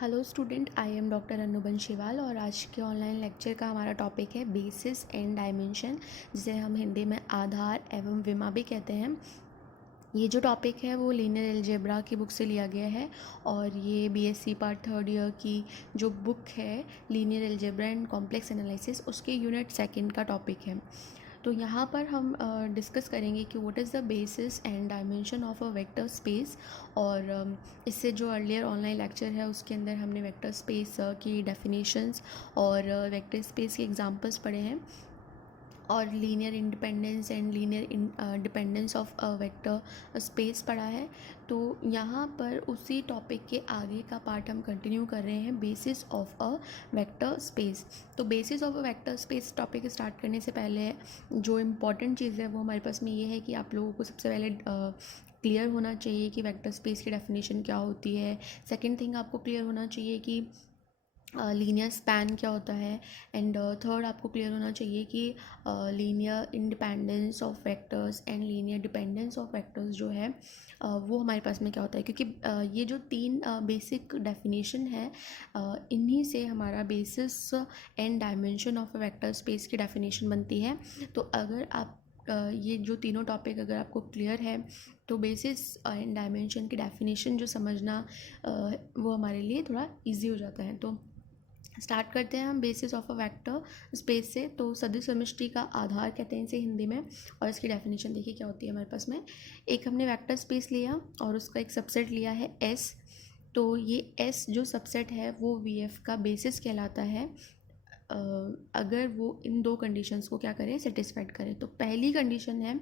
Hello student, I am doctor Anu Banshiwal और आज के ऑनलाइन लेक्चर का हमारा टॉपिक है बेसिस एंड डायमेंशन, जिसे हम हिंदी में आधार एवं विमा भी कहते हैं। ये जो टॉपिक है वो लीनियर अलजेब्रा की बुक से लिया गया है और ये बीएससी पार्ट थर्ड ईयर की जो बुक है linear algebra and complex analysis, उसके यूनिट सेकंड का टॉपिक है। तो यहाँ पर हम डिस्कस करेंगे कि what is the basis and dimension of a vector space. और इससे जो अर्लियर ऑनलाइन लेक्चर है उसके अंदर हमने वेक्टर स्पेस की डेफिनेशंस और वेक्टर स्पेस के एग्जांपल्स पढ़े हैं और linear independence and linear dependence of a vector space पढ़ा है। तो यहाँ पर उसी टॉपिक के आगे का पार्ट हम कंटिन्यू कर रहे हैं, basis of a vector space. तो basis of a vector space topic start करने से पहले जो इम्पॉर्टेंट चीज़ है वो हमारे पास में ये है कि आप लोगों को सबसे पहले क्लियर होना चाहिए कि वेक्टर स्पेस की डेफिनेशन क्या होती है। सेकेंड थिंग, आपको क्लियर होना चाहिए कि लीनियर स्पैन क्या होता है। एंड थर्ड, आपको क्लियर होना चाहिए कि linear independence of vectors and linear dependence of vectors जो है वो हमारे पास में क्या होता है, क्योंकि ये जो तीन बेसिक डेफिनेशन है इन्हीं से हमारा basis and dimension of a vector space की डेफिनेशन बनती है। तो अगर आप ये जो तीनों टॉपिक अगर आपको क्लियर है तो बेसिस एंड डायमेंशन की डेफिनेशन जो समझना वो हमारे लिए थोड़ा इजी हो जाता है। तो स्टार्ट करते हैं हम basis of a vector space से। तो सदिश समष्टि का आधार कहते हैं इसे हिंदी में, और इसकी डेफिनेशन देखिए क्या होती है हमारे पास में। एक हमने वेक्टर स्पेस लिया और उसका एक सबसेट लिया है एस। तो ये एस जो सबसेट है वो वी एफ का बेसिस कहलाता है अगर वो इन दो कंडीशंस को क्या करें, सेटिस्फाइड करें। तो पहली कंडीशन है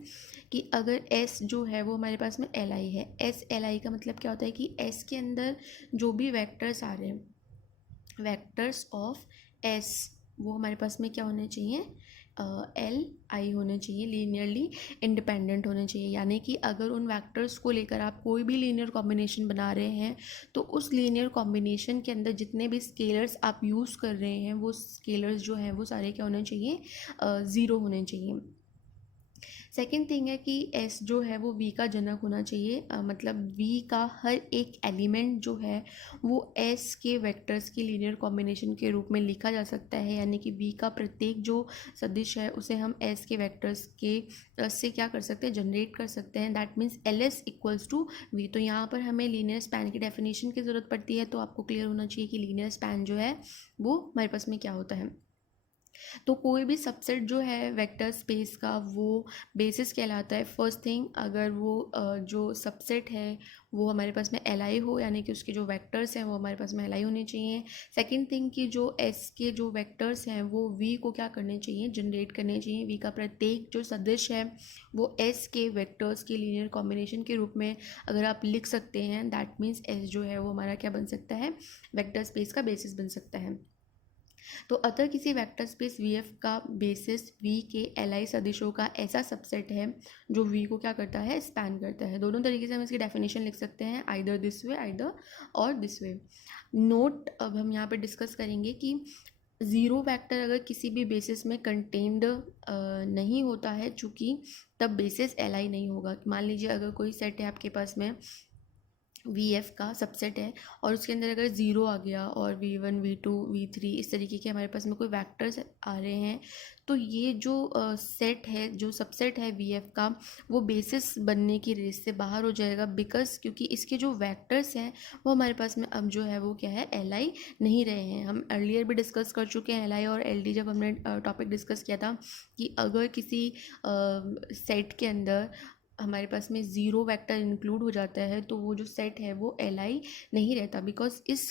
कि अगर एस जो है वो हमारे पास में एल आई है। एस एल आई का मतलब क्या होता है कि एस के अंदर जो भी वेक्टर्स आ रहे हैं, वेक्टर्स ऑफ एस, वो हमारे पास में क्या होने चाहिए, एल आई होने चाहिए, लीनियरली इंडिपेंडेंट होने चाहिए। यानी कि अगर उन वेक्टर्स को लेकर आप कोई भी लीनियर कॉम्बिनेशन बना रहे हैं तो उस लीनियर कॉम्बिनेशन के अंदर जितने भी स्केलर्स आप यूज़ कर रहे हैं वो स्केलर्स जो हैं वो सारे क्या होने चाहिए, ज़ीरो होने चाहिए। सेकेंड थिंग है कि एस जो है वो वी का जनक होना चाहिए, मतलब वी का हर एक एलिमेंट जो है वो एस के वेक्टर्स की लीनियर कॉम्बिनेशन के रूप में लिखा जा सकता है। यानी कि वी का प्रत्येक जो सदिश है उसे हम एस के वेक्टर्स के से क्या कर सकते हैं, जनरेट कर सकते हैं। That means L S equals to V. तो यहाँ पर हमें लीनियर स्पैन की डेफिनेशन की ज़रूरत पड़ती है। तो आपको क्लियर होना चाहिए कि लीनियर स्पैन जो है वो हमारे पास में क्या होता है। तो कोई भी सबसेट जो है वेक्टर स्पेस का वो बेसिस कहलाता है। फर्स्ट थिंग, अगर वो जो सबसेट है वो हमारे पास में एल आई हो, यानी कि उसके जो वेक्टर्स हैं वो हमारे पास में एल आई होने चाहिए। सेकंड थिंग कि जो एस के जो वेक्टर्स हैं वो वी को क्या करने चाहिए, जनरेट करने चाहिए। वी का प्रत्येक जो सदिश है वो एस के वेक्टर्स के लीनियर कॉम्बिनेशन के रूप में अगर आप लिख सकते हैं, दैट मीन्स एस जो है वो हमारा क्या बन सकता है, वेक्टर स्पेस का बेसिस बन सकता है। तो अतः किसी वेक्टर स्पेस वी एफ का बेसिस वी के एल आई सदिशों का ऐसा सबसेट है जो वी को क्या करता है, स्पैन करता है। दोनों तरीके से हम इसकी डेफिनेशन लिख सकते हैं, आइदर दिस वे आइदर और दिस वे। नोट, अब हम यहाँ पे डिस्कस करेंगे कि ज़ीरो वेक्टर अगर किसी भी बेसिस में कंटेन्ड नहीं होता है, चूँकि तब बेसिस एल आई नहीं होगा। मान लीजिए अगर कोई सेट है आपके पास में वी एफ का सबसेट है और उसके अंदर अगर ज़ीरो आ गया और V one V two V three इस तरीके के हमारे पास में कोई वेक्टर्स आ रहे हैं, तो ये जो सेट है, जो सबसेट है वी एफ का, वो बेसिस बनने की रेस से बाहर हो जाएगा। बिकॉज क्योंकि इसके जो वेक्टर्स हैं वो हमारे पास में अब जो है वो क्या है, एल आई नहीं रहे हैं। हम अर्लियर भी डिस्कस कर चुके हैं एल आई और एल डी, जब हमने टॉपिक डिस्कस किया था कि अगर किसी सेट के अंदर हमारे पास में ज़ीरो वेक्टर इंक्लूड हो जाता है तो वो जो सेट है वो एल आई नहीं रहता। बिकॉज इस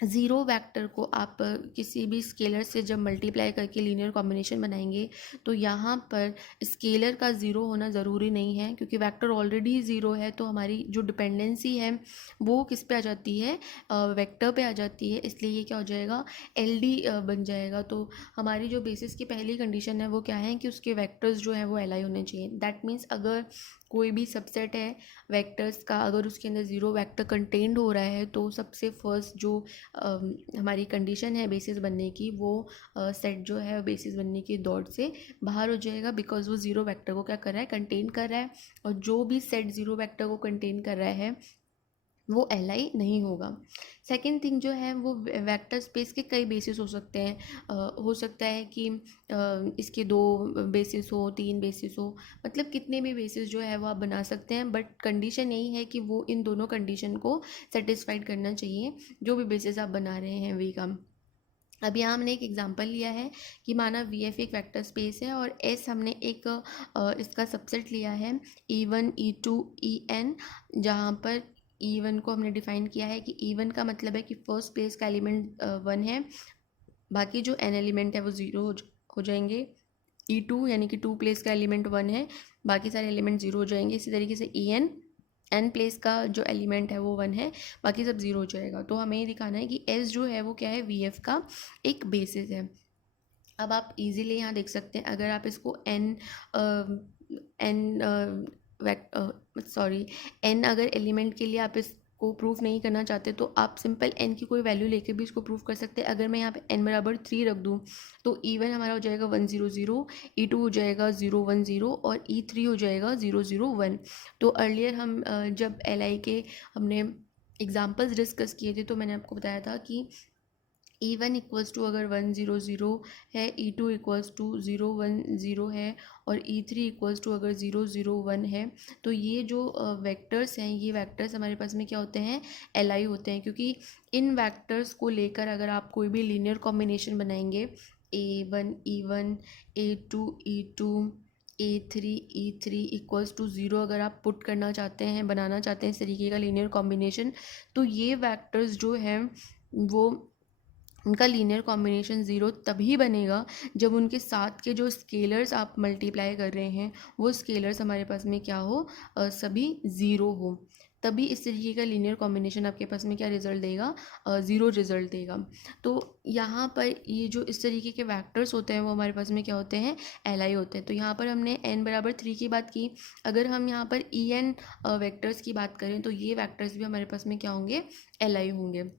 ज़ीरो वेक्टर को आप किसी भी स्केलर से जब मल्टीप्लाई करके लीनियर कॉम्बिनेशन बनाएंगे तो यहाँ पर स्केलर का ज़ीरो होना ज़रूरी नहीं है, क्योंकि वेक्टर ऑलरेडी ज़ीरो है। तो हमारी जो डिपेंडेंसी है वो किस पे आ जाती है, वेक्टर पे आ जाती है। इसलिए ये क्या हो जाएगा, एल डी बन जाएगा। तो हमारी जो बेसिस की पहली कंडीशन है वो क्या है कि उसके वेक्टर्स जो है वो एल आई होने चाहिए। दैट मीन्स अगर कोई भी सबसेट है वेक्टर्स का, अगर उसके अंदर ज़ीरो वेक्टर कंटेंड हो रहा है तो सबसे फर्स्ट जो हमारी कंडीशन है बेसिस बनने की, वो सेट जो है बेसिस बनने की दौड़ से बाहर हो जाएगा। बिकॉज वो ज़ीरो वेक्टर को क्या कर रहा है, कंटेन कर रहा है। और जो भी सेट ज़ीरो वेक्टर को कंटेन कर रहा है वो एल आई नहीं होगा। सेकंड थिंग जो है वो वेक्टर स्पेस के कई बेसिस हो सकते हैं। हो सकता है कि इसके 2 बेसिस हो, 3 बेसिस हो, मतलब कितने भी बेसिस जो है वो आप बना सकते हैं, बट कंडीशन यही है कि वो इन दोनों कंडीशन को सेटिस्फाइड करना चाहिए जो भी बेसिस आप बना रहे हैं वी का। अब यहाँ हमने एक एग्जांपल लिया है कि माना वी एफ एक वेक्टर स्पेस है और एस हमने एक इसका सबसेट लिया है E1 E2 EN, जहाँ पर E1 को हमने डिफाइन किया है कि E1 का मतलब है कि फर्स्ट प्लेस का एलिमेंट 1 है, बाकी जो n एलिमेंट है वो 0 हो जाएंगे। E2 यानी कि 2 प्लेस का एलिमेंट 1 है, बाकी सारे एलिमेंट 0 हो जाएंगे। इसी तरीके से EN n प्लेस का जो एलिमेंट है वो 1 है, बाकी सब 0 हो जाएगा। तो हमें ये दिखाना है कि S जो है वो क्या है, VF का एक बेसिस है। अब आप इजीली यहाँ देख सकते हैं, अगर आप इसको n अगर एलिमेंट के लिए आप इसको प्रूफ नहीं करना चाहते तो आप सिंपल n की कोई वैल्यू लेके भी इसको प्रूफ कर सकते हैं। अगर मैं यहाँ पे n बराबर 3 रख दूँ तो E1 हमारा हो जाएगा 1 0 0, E2 हो जाएगा 0 1 0 और E3 हो जाएगा 0 0 1। तो अर्लियर हम जब LI के हमने एग्जाम्पल्स डिस्कस किए थे तो मैंने आपको बताया था कि E1 इक्वल्स टू अगर 1 0 0 है, E2 इक्वल्स टू 0 1 0 है और E3 इक्वल्स टू अगर 0 0 1 है, तो ये जो वेक्टर्स हैं ये वेक्टर्स हमारे पास में क्या होते हैं, LI होते हैं। क्योंकि इन वेक्टर्स को लेकर अगर आप कोई भी लीनियर कॉम्बिनेशन बनाएंगे, A1 E1 A2 E2 A3 E3 equals to 0 अगर आप पुट करना चाहते हैं, बनाना चाहते हैं इस तरीके का लीनियर कॉम्बिनेशन, तो ये वेक्टर्स जो हैं वो उनका लीनियर कॉम्बिनेशन ज़ीरो तभी बनेगा जब उनके साथ के जो स्केलर्स आप मल्टीप्लाई कर रहे हैं वो स्केलर्स हमारे पास में क्या हो, सभी ज़ीरो हो। तभी इस तरीके का लीनियर कॉम्बिनेशन आपके पास में क्या रिजल्ट देगा, ज़ीरो रिजल्ट देगा। तो यहाँ पर ये जो इस तरीके के वेक्टर्स होते हैं वो हमारे पास में क्या होते हैं, LI होते हैं। तो यहाँ पर हमने n बराबर 3 की बात की। अगर हम यहाँ पर EN वेक्टर्स की बात करें तो ये वेक्टर्स भी हमारे पास में क्या होंगे, LI होंगे।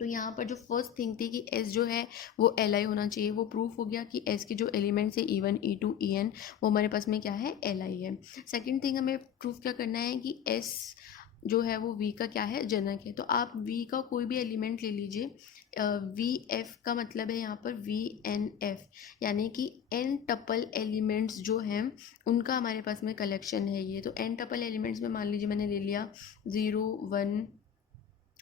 तो यहाँ पर जो फर्स्ट थिंग थी कि S जो है वो LI होना चाहिए, वो प्रूफ हो गया कि S के जो एलिमेंट्स है E1 E2 EN वो हमारे पास में क्या है, LI है। सेकंड थिंग हमें प्रूफ क्या करना है कि S जो है वो V का क्या है, जनक है। तो आप V का कोई भी एलिमेंट ले लीजिए, VF का मतलब है यहाँ पर VNF, यानी कि n टपल एलिमेंट्स जो हैं उनका हमारे पास में कलेक्शन है ये। तो n टपल एलिमेंट्स में मान लीजिए मैंने ले लिया 0 1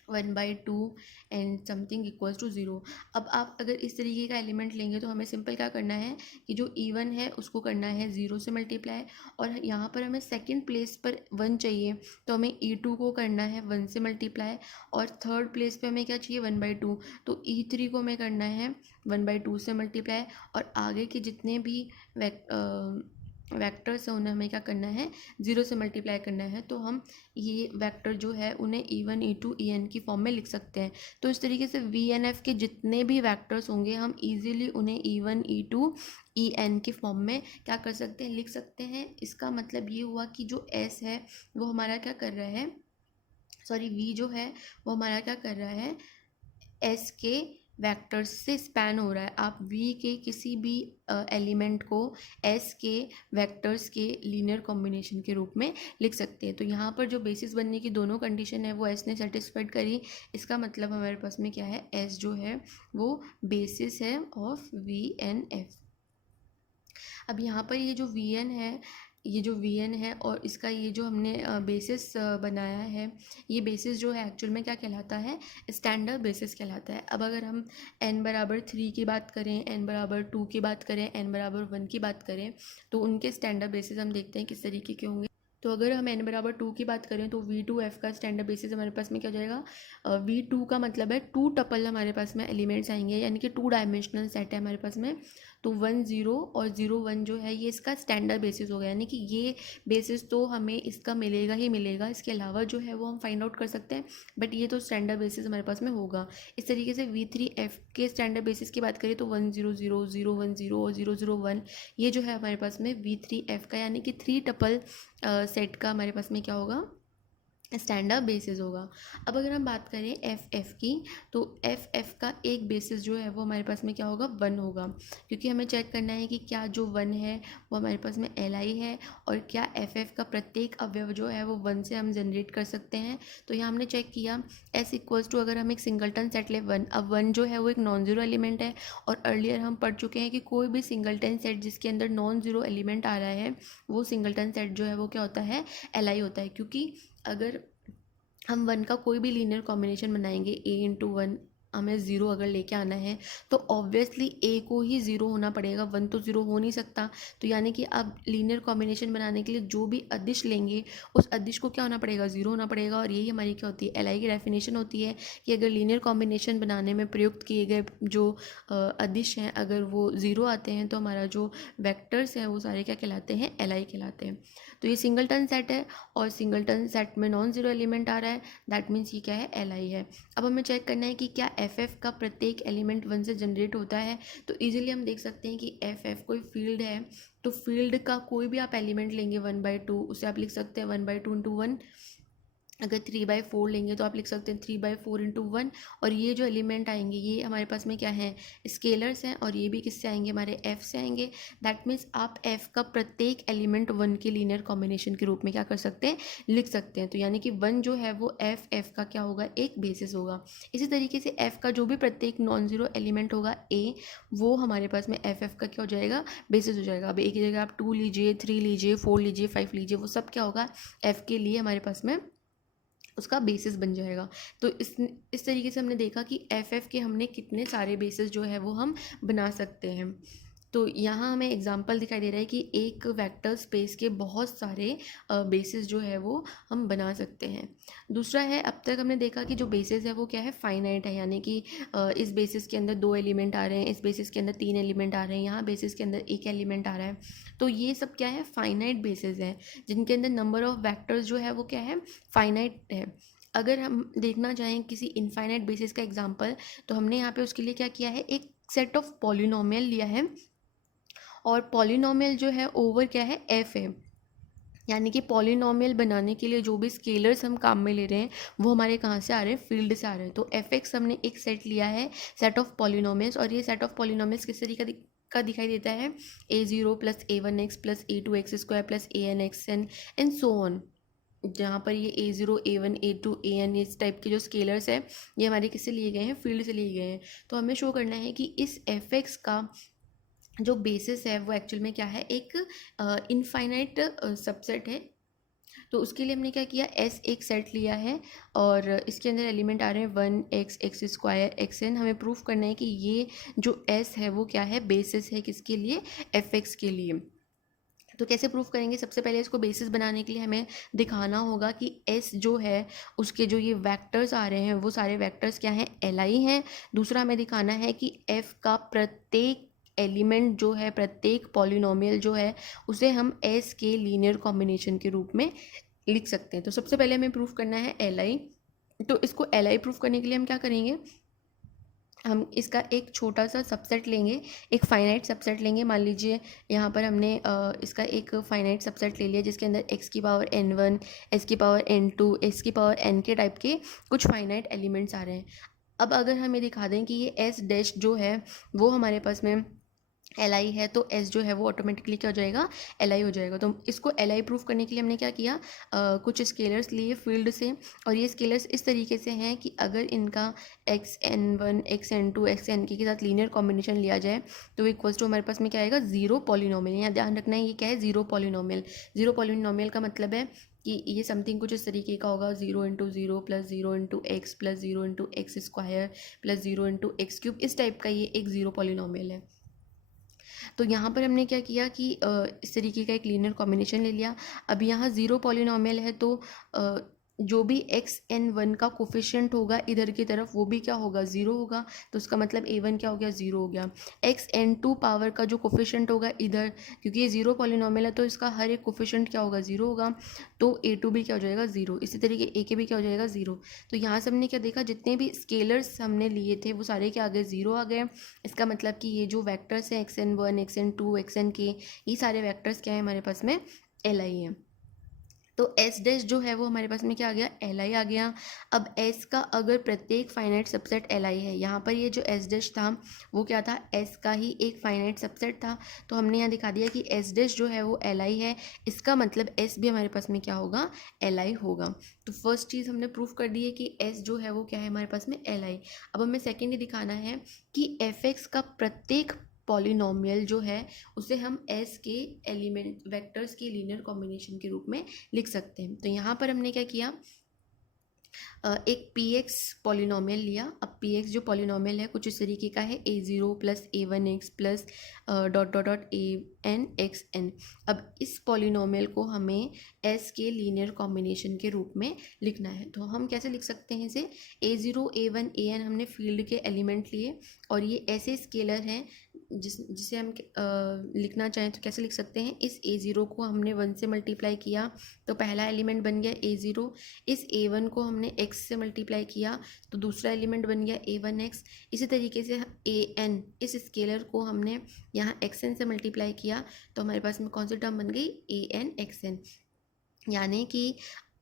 1/2 एंड समथिंग इक्वल्स टू 0। अब आप अगर इस तरीके का एलिमेंट लेंगे तो हमें सिंपल क्या करना है कि जो E1 है उसको करना है 0 से मल्टीप्लाई, और यहाँ पर हमें सेकंड प्लेस पर 1 चाहिए तो हमें E2 को करना है 1 से मल्टीप्लाई, और थर्ड प्लेस पे हमें क्या चाहिए, 1/2, तो E3 को हमें करना है 1/2 से मल्टीप्लाई, और आगे के जितने भी वेक्टर्स हैं उन्हें हमें क्या करना है, 0 से मल्टीप्लाई करना है। तो हम ये वेक्टर जो है उन्हें E1 E2 EN की फॉर्म में लिख सकते हैं। तो इस तरीके से VNF के जितने भी वेक्टर्स होंगे हम इजीली उन्हें E1 E2 EN की फॉर्म में क्या कर सकते हैं, लिख सकते हैं। इसका मतलब ये हुआ कि जो S है वो हमारा क्या कर रहा है, सॉरी V जो है वो हमारा क्या कर रहा है, S के वेक्टर्स से स्पैन हो रहा है। आप V के किसी भी एलिमेंट को S के वेक्टर्स के लीनियर कॉम्बिनेशन के रूप में लिख सकते हैं। तो यहाँ पर जो बेसिस बनने की दोनों कंडीशन है वो S ने सेटिस्फाइड करी। इसका मतलब हमारे पास में क्या है, S जो है वो बेसिस है ऑफ VNF। अब यहाँ पर ये जो VN है, ये जो VN है और इसका ये जो हमने बेसिस बनाया है, ये बेसिस जो है एक्चुअल में क्या कहलाता है, स्टैंडर्ड बेसिस कहलाता है। अब अगर हम n बराबर 3 की बात करें, n बराबर 2 की बात करें, n बराबर 1 की बात करें, तो उनके स्टैंडर्ड बेसिस हम देखते हैं किस तरीके के होंगे। तो अगर हम n बराबर 2 की बात करें तो V2F का स्टैंडर्ड बेसिस हमारे पास में क्या हो जाएगा, V2 का मतलब है 2 टपल हमारे पास में एलिमेंट्स आएंगे, यानी कि 2 डायमेंशनल सेट है हमारे पास में। तो 1 0 और 0 1 जो है ये इसका स्टैंडर्ड बेसिस हो गया, यानी कि ये बेसिस तो हमें इसका मिलेगा ही मिलेगा, इसके अलावा जो है वो हम फाइंड आउट कर सकते हैं, बट ये तो स्टैंडर्ड बेसिस हमारे पास में होगा। इस तरीके से V3F के स्टैंडर्ड बेसिस की बात करें तो 1 0 0 0 1 0 और 0 0 1, ये जो है हमारे पास में V3F का, यानी कि 3 टपल सेट का हमारे पास में क्या होगा, स्टैंडर्ड बेसिस होगा। अब अगर हम बात करें एफ एफ की, तो एफ एफ का एक बेसिस जो है वो हमारे पास में क्या होगा, वन होगा, क्योंकि हमें चेक करना है कि क्या जो वन है वो हमारे पास में एल आई है, और क्या एफ एफ का प्रत्येक अवयव जो है वो वन से हम जनरेट कर सकते हैं। तो यहाँ हमने चेक किया एस इक्वल्स टू, अगर हम एक सिंगलटन सेट ले वन, अब वन जो है वो एक नॉन जीरो एलिमेंट है, और अर्लियर हम पढ़ चुके हैं कि कोई भी सिंगलटन सेट जिसके अंदर नॉन जीरो एलिमेंट आ रहा है वो सिंगलटन सेट जो है वो क्या होता है, एल आई होता है। क्योंकि अगर हम वन का कोई भी लीनियर कॉम्बिनेशन बनाएंगे, ए इंटू वन, हमें ज़ीरो अगर लेके आना है तो ऑब्वियसली ए को ही ज़ीरो होना पड़ेगा, वन तो ज़ीरो हो नहीं सकता। तो यानी कि आप लीनियर कॉम्बिनेशन बनाने के लिए जो भी अदिश लेंगे उस अदिश को क्या होना पड़ेगा, ज़ीरो होना पड़ेगा। और यही हमारी क्या होती है, एल आई की डेफिनेशन होती है कि अगर लीनियर कॉम्बिनेशन बनाने में प्रयुक्त किए गए जो अदिश हैं अगर वो ज़ीरो आते हैं तो हमारा जो वेक्टर्स हैं वो सारे क्या कहलाते हैं, एल आई कहलाते हैं। तो ये सिंगलटन सेट है और सिंगलटन सेट में नॉन ज़ीरो एलिमेंट आ रहा है, दैट मीन्स ये क्या है, एल आई है। अब हमें चेक करना है कि क्या एफ एफ का प्रत्येक एलिमेंट वन से जनरेट होता है। तो इजीली हम देख सकते हैं कि एफ एफ कोई फील्ड है, तो फील्ड का कोई भी आप एलिमेंट लेंगे 1/2, उसे आप लिख सकते हैं 1/2 इंटू वन। अगर 3/4 लेंगे तो आप लिख सकते हैं 3/4 इंटू वन। और ये जो एलिमेंट आएंगे ये हमारे पास में क्या है, स्केलर्स हैं, और ये भी किससे आएंगे, हमारे एफ से आएंगे। दैट मीन्स आप एफ का प्रत्येक एलिमेंट वन के लीनियर कॉम्बिनेशन के रूप में क्या कर सकते हैं, लिख सकते हैं। तो यानी कि वन जो है वो एफ एफ का क्या होगा, एक बेसिस होगा। इसी तरीके से एफ का जो भी प्रत्येक नॉन जीरो एलिमेंट होगा ए, वो हमारे पास में एफ एफ का क्या हो जाएगा, बेसिस हो जाएगा। अब एक ही जगह आप 2 लीजिए, 3 लीजिए, 4 लीजिए, 5 लीजिए, वो सब क्या होगा, एफ के लिए हमारे पास में उसका बेसिस बन जाएगा। तो इस तरीके से हमने देखा कि एफ एफ के हमने कितने सारे बेसिस जो है वो हम बना सकते हैं। तो यहाँ हमें एग्जांपल दिखाई दे रहा है कि एक वेक्टर स्पेस के बहुत सारे बेसिस जो है वो हम बना सकते हैं। दूसरा है, अब तक हमने देखा कि जो बेसिस है वो क्या है, फाइनाइट है, यानी कि इस बेसिस के अंदर 2 एलिमेंट आ रहे हैं, इस बेसिस के अंदर 3 एलिमेंट आ रहे हैं, यहाँ बेसिस के अंदर 1 एलिमेंट आ रहा है। तो ये सब क्या है, फाइनाइट बेसिस है, जिनके अंदर नंबर ऑफ वैक्टर्स जो है वो क्या है, फाइनाइट है। अगर हम देखना चाहें किसी इनफाइनाइट बेसिस का एग्जांपल, तो हमने यहाँ पे उसके लिए क्या किया है, एक सेट ऑफ पॉलिनोमियल लिया है, और पॉलिनोमियल जो है ओवर क्या है, एफ है। यानी कि पॉलिनोमियल बनाने के लिए जो भी स्केलर्स हम काम में ले रहे हैं वो हमारे कहाँ से आ रहे हैं, फील्ड से आ रहे हैं। तो एफ एक्स हमने एक सेट लिया है, सेट ऑफ पॉलिनोमियल्स, और ये सेट ऑफ पॉलिनोमियल्स किस तरीके का दिखाई देता है, a0 plus a1x plus a2x square plus an and so on. जहाँ पर ये a0, a1, a2, an इस टाइप के जो स्केलर्स हैं ये हमारे किससे लिए गए हैं, फील्ड से लिए गए हैं। तो हमें शो करना है कि इस एफ एक्स का जो बेसिस है वो एक्चुअल में क्या है, एक इनफाइनाइट सबसेट है। तो उसके लिए हमने क्या किया, एस एक सेट लिया है और इसके अंदर एलिमेंट आ रहे हैं 1x, एक्स स्क्वायर, xn। हमें प्रूफ करना है कि ये जो एस है वो क्या है, बेसिस है किसके लिए, एफ एक्स के लिए। तो कैसे प्रूफ करेंगे, सबसे पहले इसको बेसिस बनाने के लिए हमें दिखाना होगा कि एस जो है उसके जो ये वेक्टर्स आ रहे हैं वो सारे वेक्टर्स क्या हैं, एल आई हैं। दूसरा हमें दिखाना है कि एफ का प्रत्येक एलिमेंट जो है, प्रत्येक पॉलिनोमियल जो है, उसे हम एस के लीनियर कॉम्बिनेशन के रूप में लिख सकते हैं। तो सबसे पहले हमें प्रूफ करना है एल आई। तो इसको एल आई प्रूफ करने के लिए हम क्या करेंगे, हम इसका एक छोटा सा सबसेट लेंगे, एक फाइनाइट सबसेट लेंगे। मान लीजिए यहाँ पर हमने इसका एक फाइनाइट सबसेट ले लिया जिसके अंदर x की पावर n1, s की पावर n2, s की पावर n के टाइप के कुछ फाइनाइट एलिमेंट्स आ रहे हैं। अब अगर हमें दिखा दें कि ये s डैश जो है वो हमारे पास में एल आई है, तो एस जो है वो ऑटोमेटिकली क्या हो जाएगा, एल आई हो जाएगा। तो इसको एल आई प्रूफ करने के लिए हमने क्या किया, कुछ स्केलर्स लिए फील्ड से, और ये स्केलर्स इस तरीके से हैं कि अगर इनका xn1, xn2, xn के साथ लीनियर कॉम्बिनेशन लिया जाए तो इक्वल्स टू हमारे पास में क्या आएगा, ज़ीरो पॉलिनोमियल। यहाँ ध्यान रखना है ये क्या है, ज़ीरो पॉलिनोमियल। ज़ीरो पॉलिनोमियल का मतलब है कि ये समथिंग कुछ इस तरीके का होगा, 0 into zero plus 0 into x plus 0 into x square plus 0 into x cube, इस टाइप का ये एक ज़ीरो पॉलिनोमियल है। तो यहाँ पर हमने क्या किया कि इस तरीके का एक लीनियर कॉम्बिनेशन ले लिया। अब यहाँ ज़ीरो पॉलिनोमियल है तो जो भी xn1 का कोफिशिएंट होगा इधर की तरफ वो भी क्या होगा, ज़ीरो होगा। तो उसका मतलब a1 क्या हो गया, ज़ीरो हो गया। xn2 पावर का जो कोफिशिएंट होगा इधर, क्योंकि ये ज़ीरो पॉलिनोमियल है तो इसका हर एक कोफिशिएंट क्या होगा, ज़ीरो होगा। तो a2 भी क्या हो जाएगा, ज़ीरो। इसी तरीके a के भी क्या हो जाएगा, ज़ीरो। तो यहाँ से हमने क्या देखा, जितने भी स्केलर्स हमने लिए थे वो सारे क्या आ गए, ज़ीरो आ गए। इसका मतलब कि ये जो वैक्टर्स हैं xn1, xn2, xn के, ये सारे वैक्टर्स क्या है हमारे पास में, एल आई हैं। तो एस डैश जो है वो हमारे पास में क्या आ गया, एल आई आ गया। अब एस का अगर प्रत्येक फाइनाइट सबसेट एल आई है, यहाँ पर ये जो एस डैश था वो क्या था, एस का ही एक फाइनाइट सबसेट था, तो हमने यहाँ दिखा दिया कि एस डैश जो है वो एल आई है, इसका मतलब एस भी हमारे पास में क्या होगा, एल आई होगा। तो फर्स्ट चीज़ हमने प्रूफ कर दी है कि एस जो है वो क्या है हमारे पास में, एल आई। अब हमें सेकेंड ये दिखाना है कि एफ एक्स का प्रत्येक पॉलिनोमियल जो है उसे हम एस के एलिमेंट वेक्टर्स के लीनियर कॉम्बिनेशन के रूप में लिख सकते हैं। तो यहाँ पर हमने क्या किया, एक पी एक्स पॉलिनोमियल लिया। अब पी एक्स जो पॉलिनोमियल है कुछ इस तरीके का है, A zero plus A one X plus dot dot dot A N X N. अब इस पॉलिनोमियल को हमें एस के लीनियर कॉम्बिनेशन के रूप में लिखना है। तो हम कैसे लिख सकते हैं इसे, ए zero A one A N हमने फील्ड के एलिमेंट लिए और ये ऐसे स्केलर हैं जिसे हम लिखना चाहें तो कैसे लिख सकते हैं, इस ए ज़ीरो को हमने वन से मल्टीप्लाई किया तो पहला एलिमेंट बन गया ए ज़ीरो, इस ए वन को हमने एक्स से मल्टीप्लाई किया तो दूसरा एलिमेंट बन गया ए वन एक्स। इसी तरीके से ए एन, इस स्केलर को हमने यहाँ एक्स एन से मल्टीप्लाई किया तो हमारे पास में कौन सी टर्म बन गई, ए एन एक्स एन। यानी कि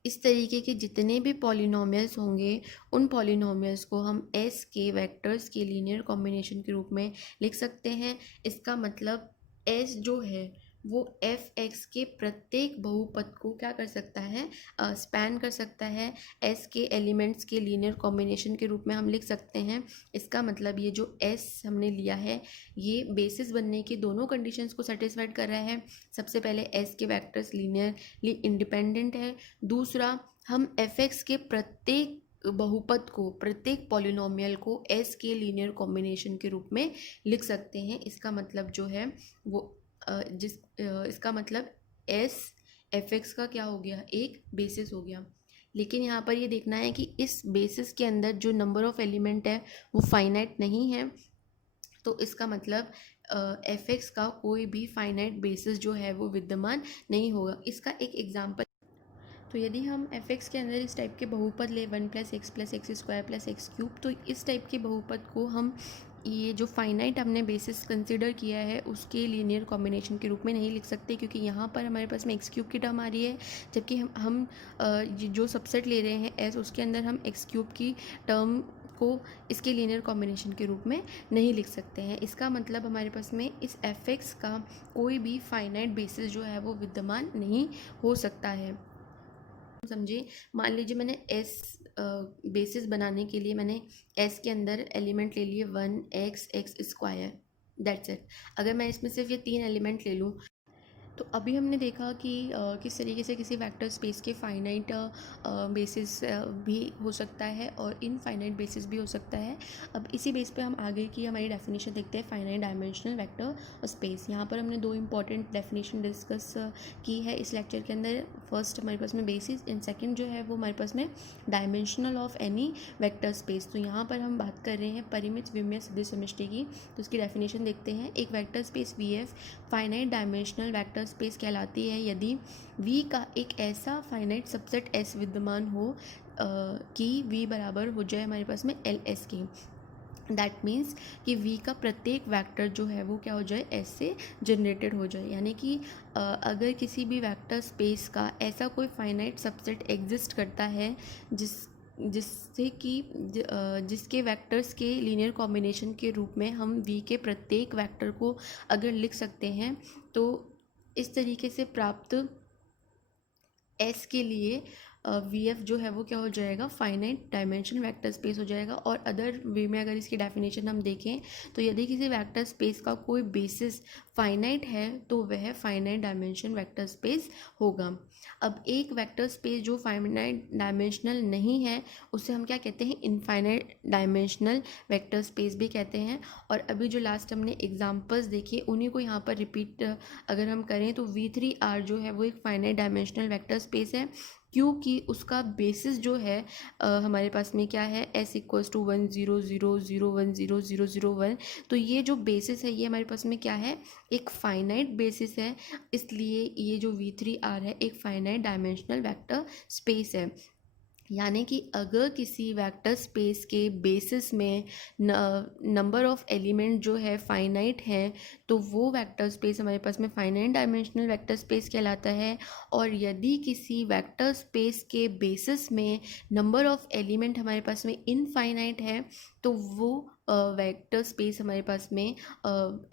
इस तरीके के जितने भी पॉलिनोमियल्स होंगे उन पॉलिनोमियल्स को हम एस के वेक्टर्स के लीनियर कॉम्बिनेशन के रूप में लिख सकते हैं। इसका मतलब एस जो है वो एफ एक्स के प्रत्येक बहुपद को क्या कर सकता है, स्पैन कर सकता है। एस के एलिमेंट्स के लीनियर कॉम्बिनेशन के रूप में हम लिख सकते हैं। इसका मतलब ये जो एस हमने लिया है ये बेसिस बनने की दोनों कंडीशंस को सेटिस्फाइड कर रहा है। सबसे पहले एस के वेक्टर्स लीनियरली इंडिपेंडेंट है, दूसरा हम एफ एक्स के प्रत्येक बहुपद को, प्रत्येक पॉलिनोमियल को एस के लीनियर कॉम्बिनेशन के रूप में लिख सकते हैं। इसका मतलब जो है वो इसका मतलब एस एफ एक्स का क्या हो गया, एक बेसिस हो गया। लेकिन यहाँ पर ये देखना है कि इस बेसिस के अंदर जो नंबर ऑफ एलिमेंट है वो फाइनाइट नहीं है, तो इसका मतलब एफ एक्स का कोई भी फाइनाइट बेसिस जो है वो विद्यमान नहीं होगा। इसका एक एग्जाम्पल, तो यदि हम एफ एक्स के अंदर इस टाइप के बहुपद ले one plus x square plus x cube, तो इस टाइप के बहुपद को हम ये जो फाइनाइट हमने बेसिस कंसिडर किया है उसके लीनियर कॉम्बिनेशन के रूप में नहीं लिख सकते, क्योंकि यहाँ पर हमारे पास में एक्स क्यूब की टर्म आ रही है, जबकि हम जो सबसेट ले रहे हैं एस, उसके अंदर हम एक्स क्यूब की टर्म को इसके लीनियर कॉम्बिनेशन के रूप में नहीं लिख सकते हैं। इसका मतलब हमारे पास में इस एफ एक्स का कोई भी फाइनाइट बेसिस जो है वो विद्यमान नहीं हो सकता है। समझिए, मान लीजिए मैंने एस बेसिस बनाने के लिए मैंने एस के अंदर एलिमेंट ले लिए one x x square, that's it. अगर मैं इसमें सिर्फ ये तीन एलिमेंट ले लूँ, तो अभी हमने देखा कि किस तरीके से किसी वेक्टर स्पेस के फाइनाइट बेसिस भी हो सकता है और इनफाइनाइट बेसिस भी हो सकता है। अब इसी बेस पे हम आगे की हमारी डेफिनेशन देखते हैं, फाइनाइट डायमेंशनल वेक्टर स्पेस। यहाँ पर हमने दो इंपॉर्टेंट डेफिनेशन डिस्कस की है इस लेक्चर के अंदर। फर्स्ट हमारे पास में बेसिस एंड सेकेंड जो है वो हमारे पास में dimensional of any vector space. तो यहाँ पर हम बात कर रहे हैं परिमित विमीय सदिश समष्टि की, तो उसकी डेफिनेशन देखते हैं। एक vector space V F finite dimensional vector space कहलाती है यदि V का एक ऐसा फाइनाइट सबसेट S विद्यमान हो कि V बराबर हो जाए हमारे पास में एल एस के। दैट मीन्स कि V का प्रत्येक वेक्टर जो है वो क्या हो जाए, S से जनरेटेड हो जाए। यानी कि अगर किसी भी वेक्टर स्पेस का ऐसा कोई फाइनाइट सबसेट एग्जिस्ट करता है जिससे कि जिसके वेक्टर्स के लीनियर कॉम्बिनेशन के रूप में हम V के प्रत्येक वेक्टर को अगर लिख सकते हैं, तो इस तरीके से प्राप्त S के लिए वी एफ जो है वो क्या हो जाएगा, फाइनाइट डायमेंशन वेक्टर स्पेस हो जाएगा। और अदर वे में अगर इसकी डेफिनेशन हम देखें तो यदि किसी वेक्टर स्पेस का कोई बेसिस फाइनाइट है तो वह फाइनाइट डायमेंशन वेक्टर स्पेस होगा। अब एक वेक्टर स्पेस जो फाइनाइट डायमेंशनल नहीं है उसे हम क्या कहते हैं, इनफाइनाइट डायमेंशनल वेक्टर स्पेस भी कहते हैं। और अभी जो लास्ट हमने एग्जांपल्स देखे उन्हीं को यहाँ पर रिपीट अगर हम करें तो V3R जो है वो एक फाइनाइट डायमेंशनल वेक्टर स्पेस है, क्योंकि उसका बेसिस जो है हमारे पास में क्या है, S इक्वल्स टू 1 0 0 0 1 0 0 0 1। तो ये जो बेसिस है ये हमारे पास में क्या है, एक फाइनाइट बेसिस है, इसलिए ये जो V3R है एक फाइनाइट डायमेंशनल वेक्टर स्पेस है। यानी कि अगर किसी वेक्टर स्पेस के बेसिस में नंबर ऑफ एलिमेंट जो है फाइनाइट है, तो वो वेक्टर स्पेस हमारे पास में फाइनाइट डायमेंशनल वेक्टर स्पेस कहलाता है। और यदि किसी वेक्टर स्पेस के बेसिस में नंबर ऑफ एलिमेंट हमारे पास में इनफाइनाइट है, तो वो वेक्टर स्पेस हमारे पास में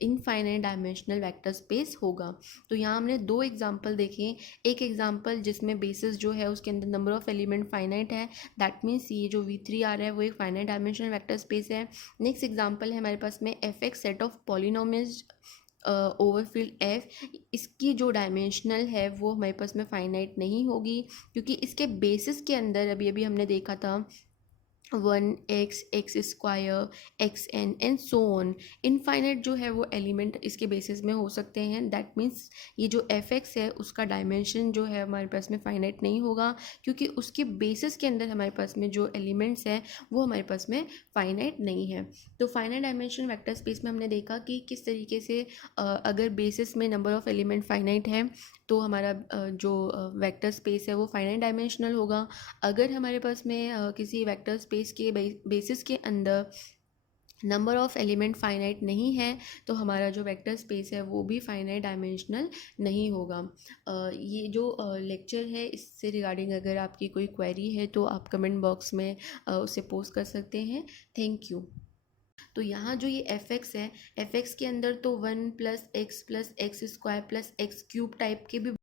इनफाइनाइट डायमेंशनल वेक्टर स्पेस होगा। तो यहाँ हमने दो एग्जांपल देखे। एक एग्जांपल जिसमें बेसिस जो है उसके अंदर नंबर ऑफ एलिमेंट फाइनाइट है, दैट मीन्स ये जो V3 आ रहा है वो एक फाइनाइट डायमेंशनल वेक्टर स्पेस है। नेक्स्ट एग्जांपल है हमारे पास में Fx set of polynomials over field F। इसकी जो डायमेंशनल है वो हमारे पास में फाइनाइट नहीं होगी, क्योंकि इसके बेसिस के अंदर अभी अभी हमने देखा था 1x x square x N and so on. Infinite जो है वो एलिमेंट इसके बेसिस में हो सकते हैं। दैट मीन्स ये जो Fx है उसका डायमेंशन जो है हमारे पास में फाइनाइट नहीं होगा, क्योंकि उसके बेसिस के अंदर हमारे पास में जो एलिमेंट्स हैं वो हमारे पास में फाइनाइट नहीं है। तो फाइनाइट डायमेंशन वेक्टर स्पेस में हमने देखा कि किस तरीके से अगर बेसिस में नंबर ऑफ एलिमेंट फाइनाइट है तो हमारा जो वेक्टर स्पेस है वो फाइनाइट डायमेंशनल होगा। अगर हमारे पास में किसी वेक्टर स्पेस के बेसिस के अंदर नंबर ऑफ एलिमेंट फाइनाइट नहीं है, तो हमारा जो वेक्टर स्पेस है वो भी फाइनाइट डायमेंशनल नहीं होगा। ये जो लेक्चर है इससे रिगार्डिंग अगर आपकी कोई क्वेरी है तो आप कमेंट बॉक्स में उसे पोस्ट कर सकते हैं। Thank you. तो यहाँ जो ये Fx है, Fx के अंदर तो 1 + x + x² + x³ टाइप के भी